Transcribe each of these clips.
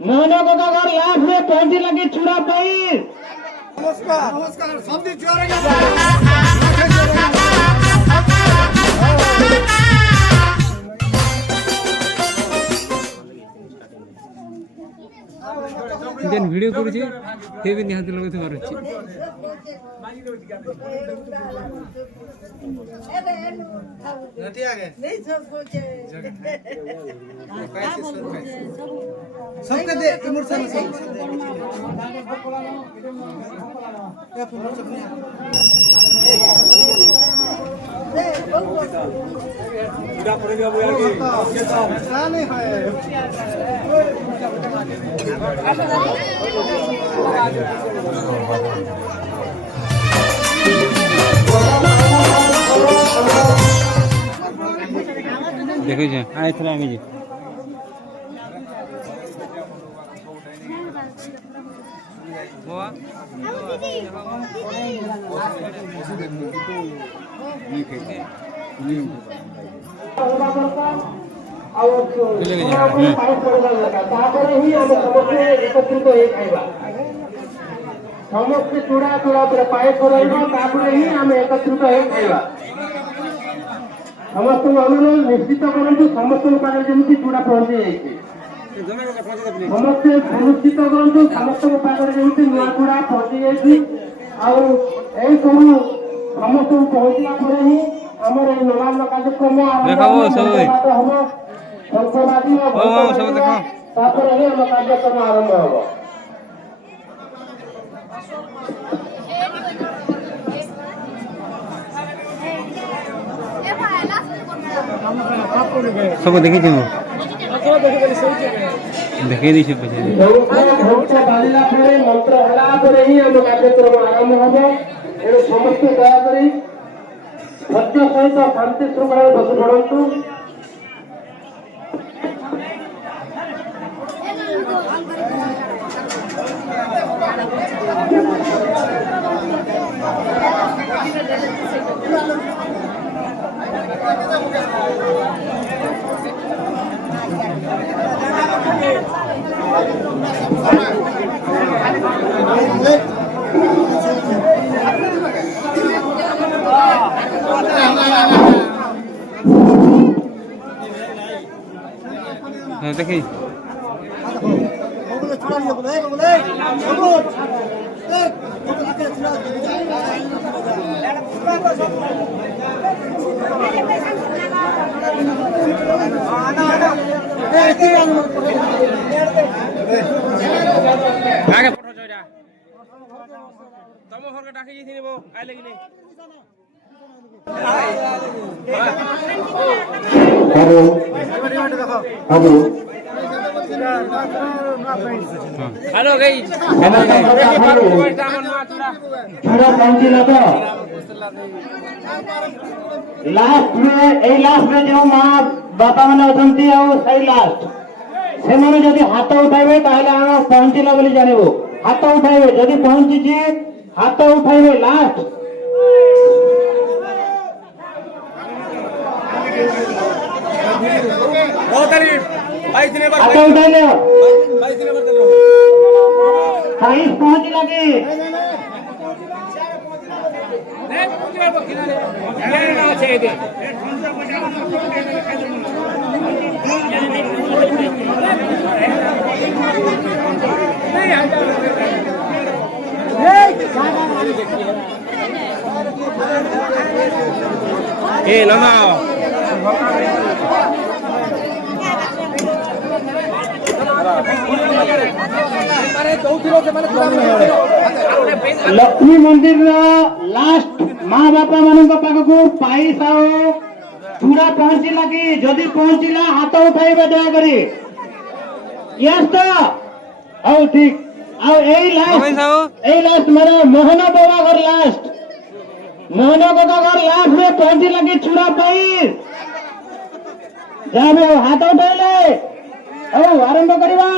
मोहना को घर लास्ट में पहुंची लगी चूड़ा पाई। नमस्कार नमस्कार सब जोरे যেন ভিডিও করেছি সে भी নিহাতি লগাতে পারছি नटी आगे सबके दे इमोशन से या फिर सब नहीं पूरा पड़ेगा वो आगे क्या नहीं है देखो जी आए थे आगे जी समस्त चूड़ा चूड़ा पाए ही आम एकत्रित खाइबा समस्त अनुरोध निश्चित करूँ समस्त पाखे जमी चूड़ा पहुंची जाए समस्ते सुनिश्चित करूँ समस्त पाखे जमी नुआ चूड़ा पहुंची जाए सब समस्त पहुंचला ही आमर नवान्न कार्यक्रम हम शंखवादी आम कार्यक्रम आरंभ हम सब देखी थी देखे दी सब मंत्र है ही आम कार्यक्रम आरंभ हम एणु समस्त दयाकोरी धैर्य सहित शांति श्रृंखला बस पड़ू देखी आगे फोटो जोड़ा तुम घर के डाके थी वो आए लगी नहीं हेलो हेलो हेलो गई चूड़ा पहुंची लगा लास्ट में जो माँ बापा मैंने अछंती सही लास्ट से मैंने जदि हाथ उठाइबे ताहले आम पहुंचला बोली जानबो हाथ उठाइबे जदि पहुंची छी हाथ उठाइबे लास्ट बहुत तारीफ भाई इतने बार हाथ उठाइ ले भाई इतने बार सही पहुंच लगे नहीं पहुंच गए किनारे ये ना चाहिए दे ए लमा लक्ष्मी मंदिर लास्ट माँ बापा मान पाखक पैसा चूड़ा पहुंची लगी जदि पहुंचला हाथ उठाइबे दयाकोरी यस तो हौ ठीक लास्ट मेरा मोहना बाबा घर लास्ट मोहना बाबा घर लास्ट में पहुंची लगी चूड़ा पाई जाबे हाथ उठाइले आरंभ करवा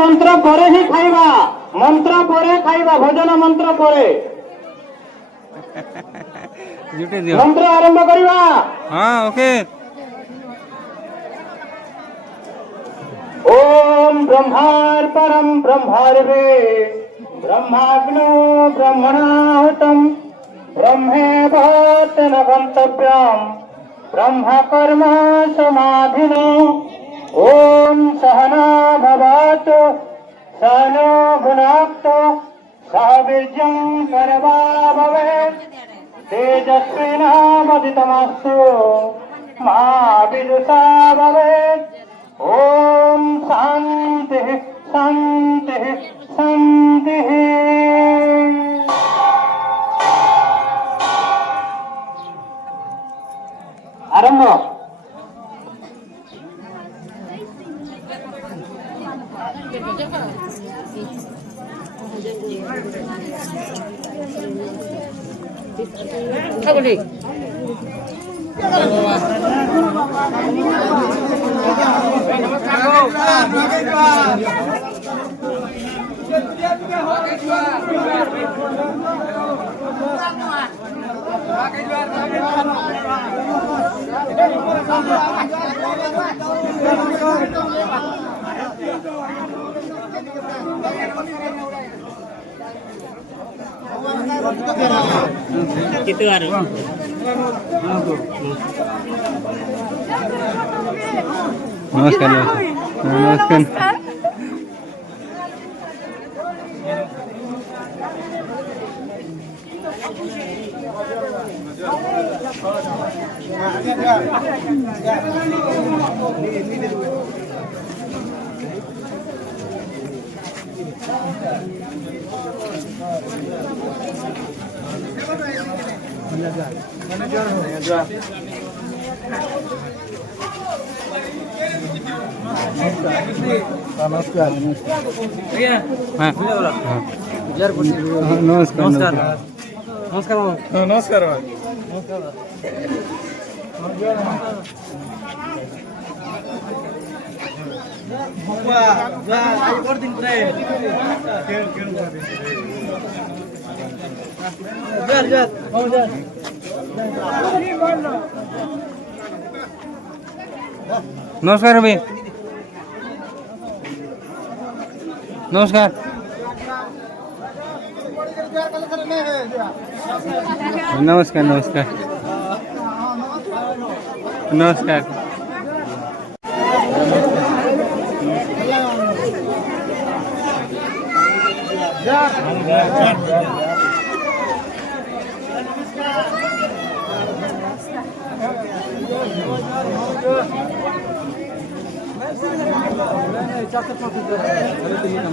मंत्र पर ही खाइबा मंत्र पर खाइबा भोजन मंत्र पर जुटे दियो मंत्र आरंभ करिबा हाँ ओके ओम ब्रह्मार्पणं ब्रह्मार्वे ब्रह्माग्नो ब्रह्मणाहुतं ब्रह्मेवातेन गन्तव्यम् ब्रह्म कर्म समाधिनो ओम सहना भवतु सहनो भुनक्तु सह वीर्यं करवावहै तेजस्विनावदितमस्तु मा विदुषावहै ओम शांति शांति शांति आरंभ नमस्कार नमस्कार नमस्कार हाँ नमस्कार नमस्कार नमस्कार नमस्कार अभी नमस्कार नमस्कार नमस्कार नमस्कार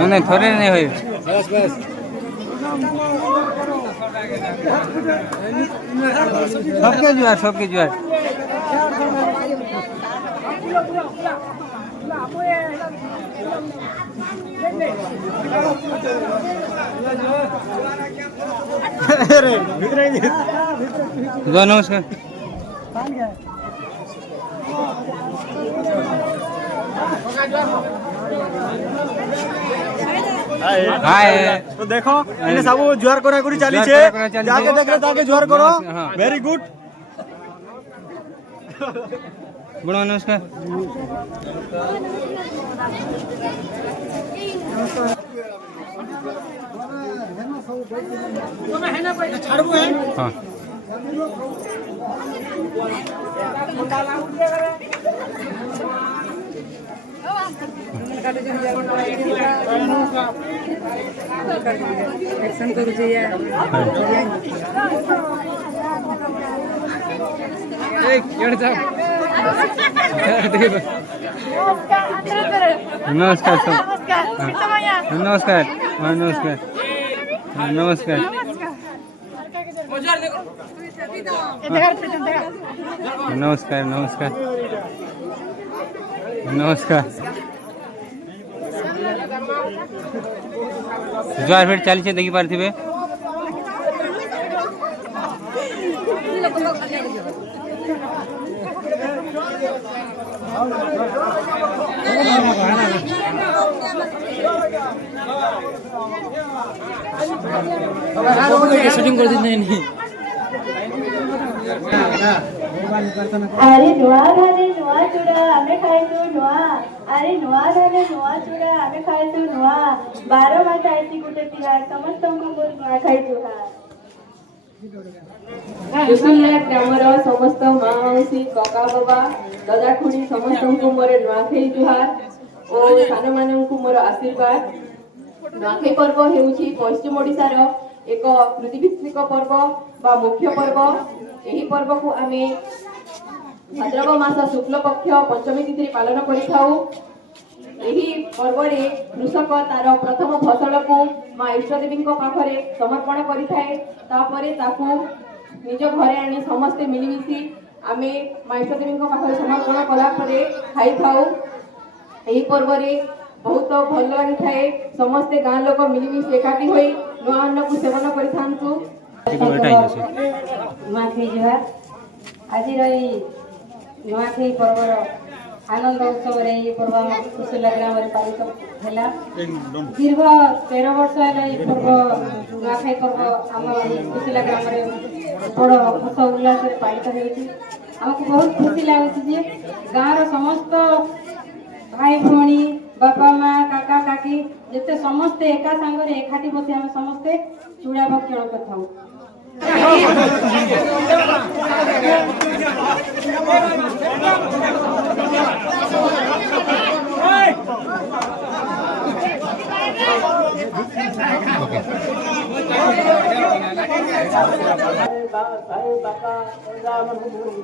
नहीं थोड़े नहीं हुई बस बस सबके जुआर नमस्कार हाय तो देखो इन्हें सब जुआर करा करी चली छे जाके देख रहे ताके जुआर करो वेरी गुड बड़ा नमस्कार हाँ एक्शन करू चाहिए नमस्कार सब नमस्कार हाँ नमस्कार नमस्कार नमस्कार नमस्कार नमस्कार जुआर फिर चली देखी पार्थिवे शूटिंग कर दी अरे नुआ धाने नुआ चूड़ा आमे खाइसु नुआ अरे नुआ धाने नुआ चूड़ा आमे खाइसु नुआ 12 मास आइसी गुटे तिहार समस्तଙ୍କୁ बोल नुआ खाइसु कुसुलिया ग्रामर समस्त माँ मौसी कका बाबा दादा खुड़ी समस्तଙ୍କୁ मोर नुआखाई जुहार और सान मानଙ୍କୁ मोर आशीर्वाद। नुआखाई पर्व हेउछि पश्चिम ओडिशार एक कृतिभित्तिक पर्व बा मुख्य पर्व। ଏହି ପର୍ବକୁ ଆମେ ଭାଦ୍ରବ ମାସ ଶୁକ୍ଳ ପକ୍ଷ ପଞ୍ଚମୀ ତିଥିରେ ପାଳନ କରିଥାଉ। ଏହି ପର୍ବରେ କୃଷକ ତାର ପ୍ରଥମ ଫସଲକୁ ମା ଇଷ୍ଟଦେବୀଙ୍କ ପାଖରେ ସମର୍ପଣ କରିଥାଏ। ତାପରେ ତାକୁ ନିଜ ଘରେ ଆଣି ସମସ୍ତେ ମିଳିମିଶି ଆମେ ମା ଇଷ୍ଟଦେବୀଙ୍କ ପାଖରେ ସମର୍ପଣ କଲା ପରେ ଖାଇଥାଉ। ଏହି ପର୍ବରେ ବହୁତ ଭଲ ଲାଗିଥାଏ। ସମସ୍ତେ ଗାଁ ଲୋକ ମିଳିମିଶି ଏକାଠି ହୋଇ ନୂଆ ଅନ୍ନକୁ ସେବନ କରିଥାନ୍ତୁ। नुआखाई जुहार आज नुआखाई पर्वर आनंद उत्सव पर्व कुसुलिया ग्राम पालित है। दीर्घ 13 वर्ष है पर्व नुआखाई पर्व आम कुसुलिया ग्राम बड़ हस उल्लास पालित होमको बहुत खुशी लगुच गाँव समस्त भाई भौणी बापा माँ काका काकी जिते समस्ते एका सांगे एकाठी बसी आम समस्ते चूड़ा भक्षण कर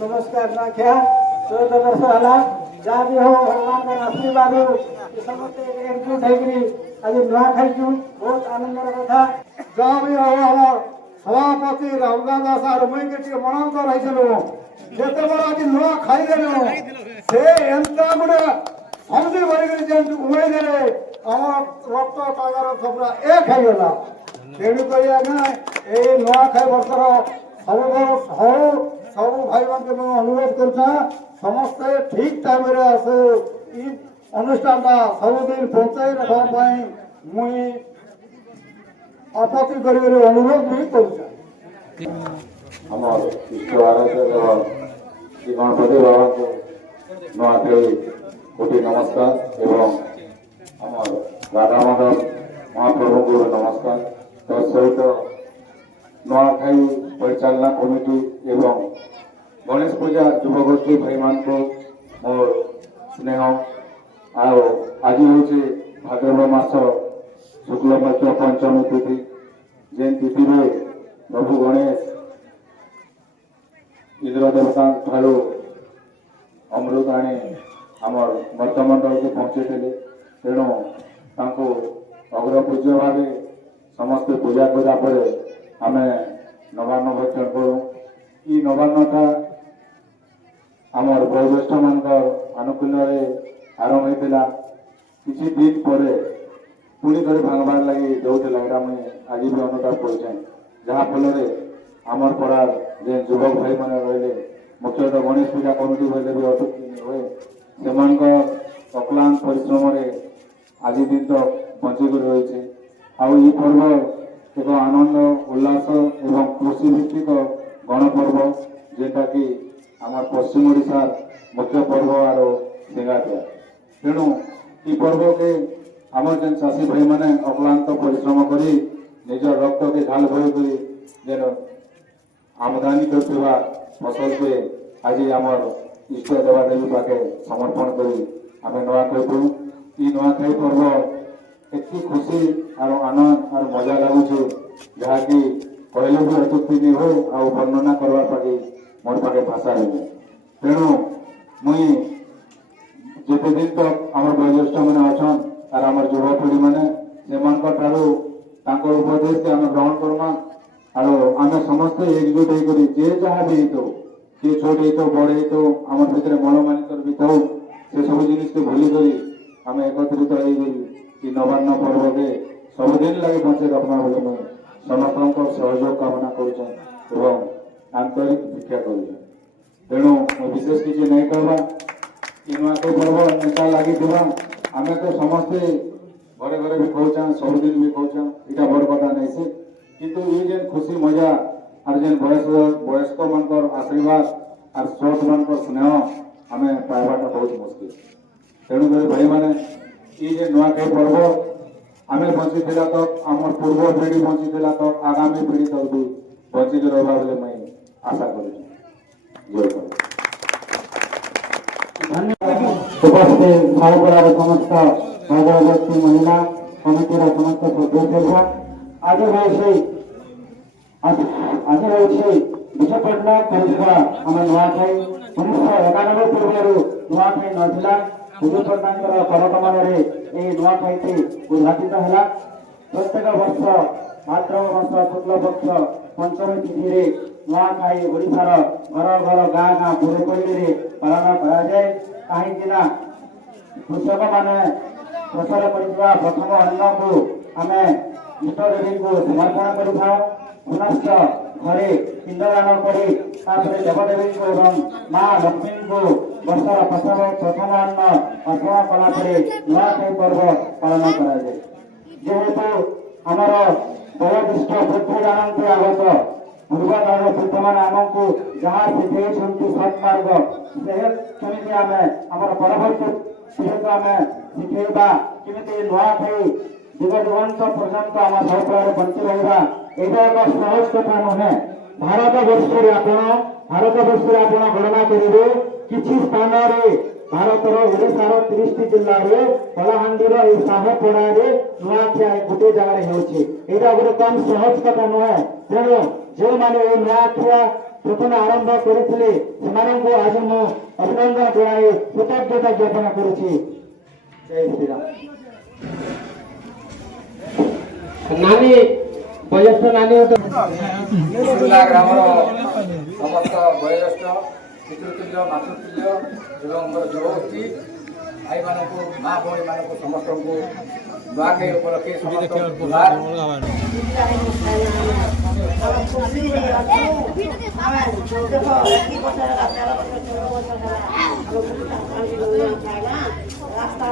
नमस्कार राख्या 14 वर्ष होला जहाँ भी हो भगवान का आशीर्वाद हो समस्त एकजुट होगी आज नुआ खाइछु बहुत आनंद कथा जहाँ भी हो हमार सभापति रामदास दास आर मुई के मनांत रहिसनु जेते बड़ आज नुआ खाइदेनु से एंता गुडे हमसे भरिकरी जेन उमई देले हमर रक्त तागर सबरा एक हैगला तेणु करी आमे ए नुआ खाइ वर्षर सब भाई मान के अनुरोध करछा समस्ते ठीक टाइम रे आसे ई अनुष्ठान सबुदिन पहुंचाई रखा पाई मुई आपत्ति करी अनुरोध भी करुछा। हमर इष्ट आराध्य देव श्री गणपति बाबा को नुआखाई कोटि नमस्कार एवं हमर राधा माधव महाप्रभु को नमस्कार सहित नुआखाई परिचालना कमिटी एवं गणेश पूजा युवगोष्ठी भाई मान को मोर स्नेह आज हूँ भाद्रव मास शुक्ल पक्ष पंचमी तिथि जेन तिथि में प्रभु गणेश इंद्र देवता ठारू अमृत आनी आमर मर्तमंडल को पहुंचे तेणु अग्रपूज्य भाव समस्ते पूजा करापर आम नवान्न भक्षण करूँ ई नवान्नटा आमर वयोज्येष्ठ मान आनुकूल्य आरंभ होता किसी दिन पर पुणी थे भांगबार लगी देता मुझे आज भी अनुताप कर जहाँफल आमर पड़ार जे युवक भाई मैंने रही मुख्यतः गणेश पूजा कमिटी बोले भी अटुक्ति हुए से अक्लांत परिश्रम आज दिन तो बंचिक रही आई पर्व एक आनंद उल्लास एवं कृषि भित्तिक गणपर्व जेटा कि आम पश्चिम ओडिशार मुख्य पर्व आर सिंगाटिया तेणु ई पर्व के आम जेन चाषी भाई मैंने अक्लांत परिश्रम करी निज रक्त के झाल भय कर जेन आमदानी करथिबा फसल के आज आमर इष्ट देवादेवी पाखे समर्पण करी आम नुआखाई करूँ ई नुआखाई पर्व एति खुशी और आनंद और मजा लगुचे जहाँकि कहले भी अत्युक्ति नहीं हो आ वर्णना करवा पाके मोर पाखे भाषा नहीं तेणु मुई जिते दिन तक आम वयोज्येष्ठ मैंने अच्छन और आम युवपीढ़ी मैंने से उपदेश के आम ग्रहण करमा और आम समस्ते एकजुट होकर जे जहाँ भी हो किए छोट हो बड़ हो आम भर मलमालितर भी था से सब जिन को भूलिक आम एकत्रित हो नवान्न पर्व के सबुदिन लगे बचे रखना बोले मुझे समस्त सहयोग कामना कर आंतरिक भिक्षा कर तेणु विशेष किसी नहीं कहवा नुआखाई पर्व नेता लगी आम तो समस्ते घरे घरे भी कहूँ सबुदिन भी कहूँ इटा बड़ कथा नहीं से किंतु ये जेन खुशी मजा और जेन वयस्क मानकर आशीर्वाद और सोच मानकर स्नेह आम पाइबाटा बहुत मुश्किल तेणुक भाई मैंने ये जे नुआखाई पर्व आम बंची तो आम पूर्व पीढ़ी बंची तो आगामी पीढ़ी तक भी बंचिक रहा बोले मुझे आशा कर उपस्थित भाईपड़ार समस्त भगवती महिला समितिर समस्त सदस्य आज रही विषपटना परिसर आम नुआखाई 1991 पूर्व नुआखाई नथिला विजु पट्टनायकर करकमल नुआखाई उद्घाटित है प्रत्येक वर्ष भाद्रव मास शुक्ल पक्ष पंचमी तिथि नुआखाई ओडिशार घर घर गाँ गाँ पुरपल्ली पालन कराए कहीं कृषक मैंने प्रसार कर प्रथम अन्न को आम इष्ट देवी को समर्पण कर पुनश्च घरे पिंडदान कर देवदेवी को माँ लक्ष्मी को वर्षर प्रथम अन्न अर्पण कलापर नुआखाई पर्व पालन कराए जेहेतु आमर वयोदिष्ट वृद्ध जानते आगत पूर्वतन वृद्ध मान आमको जहाँ शिखे सत्मार्ग सेमती आम आम परवर्त पीढ़ी को आम शिखेबा केमी नुआखाई जुग जुगांत पर्यंत आम सौपर बंची रहा यहाँ एक सहज कथा नुहे भारत वर्ष गणना करेंगे किसी स्थान भारतर ओडार 30 जिले में कलाहांडीर साहपड़ा नुआखाई गोटे जगार होगा गोटे कम सहज कथा नुहे तेणु जो मैंने नुआखाई प्रथम आरंभ करते आज मु अभिनंदन जनाई कृतज्ञता ज्ञापन करुच्ची जय श्री राम नानी वयस्क नानी ग्रामर समस्त वयोज्येष्ठ पितृतुल्य मातृतुल्य एवं युवती भाई मानक माँ भाई मानक समस्त को नुआखाई उपलक्षे रास्ता